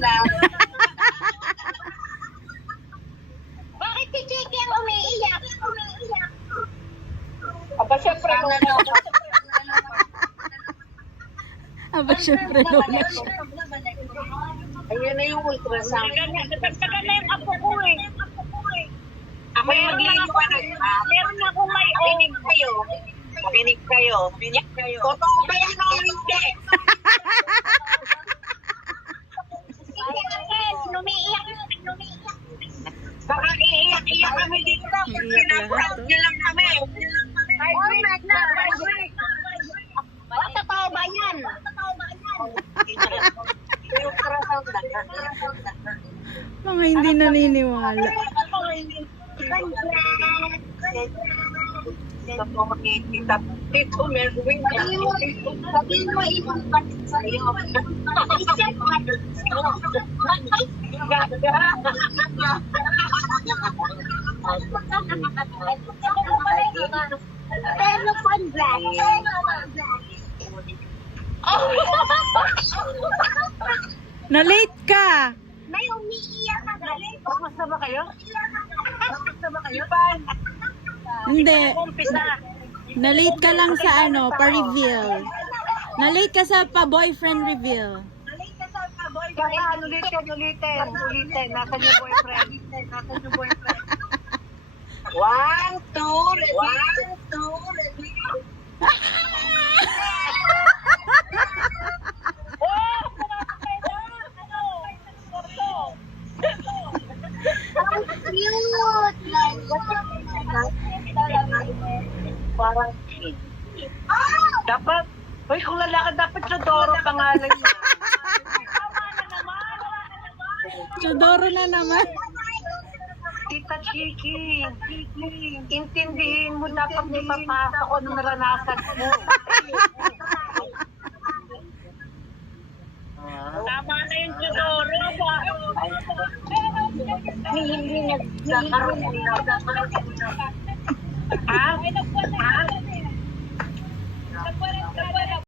na. Bakit si Chiki ang umiiyak? Aba, syempre, Aba, syempre, lola siya. ayun na yung ultrasound. Natagtagan na yung apo ko eh. Ako yung magliliwanag. Meron na akong may Makinig kayo. Makinig kayo. Totoo ba yan o hindi? Umiiyak. Baka iiyak-iyak kami dito. Pinaprank niyo lang kami. Totoo ba yan? Yung ultrasound na. Mga hindi naniniwala. Ito po makikita. Dito, Merwin. Sabihin mo ibang batik sa'yo. Pero congrats. Na-late ka! May umiiyak na galing. Basta ba kayo? Basta ba kayo? Pan. Hindi. Umpisa. Na-late ka lang sa ano, pa-reveal. Na-late ka sa pa-boyfriend reveal. Kaya ulitin. Nasaan yung boyfriend? One, two, ready? Ang cute. Parang dapat, hoy, kung lalaki dapat sa Doro pangalan niya. Chodoro na naman. Tita Chiki, intindihin mo dapat may papasok ko nung naranasan mo. Tama na yung Chodoro ba? Hindi nagkakaroon. Ha?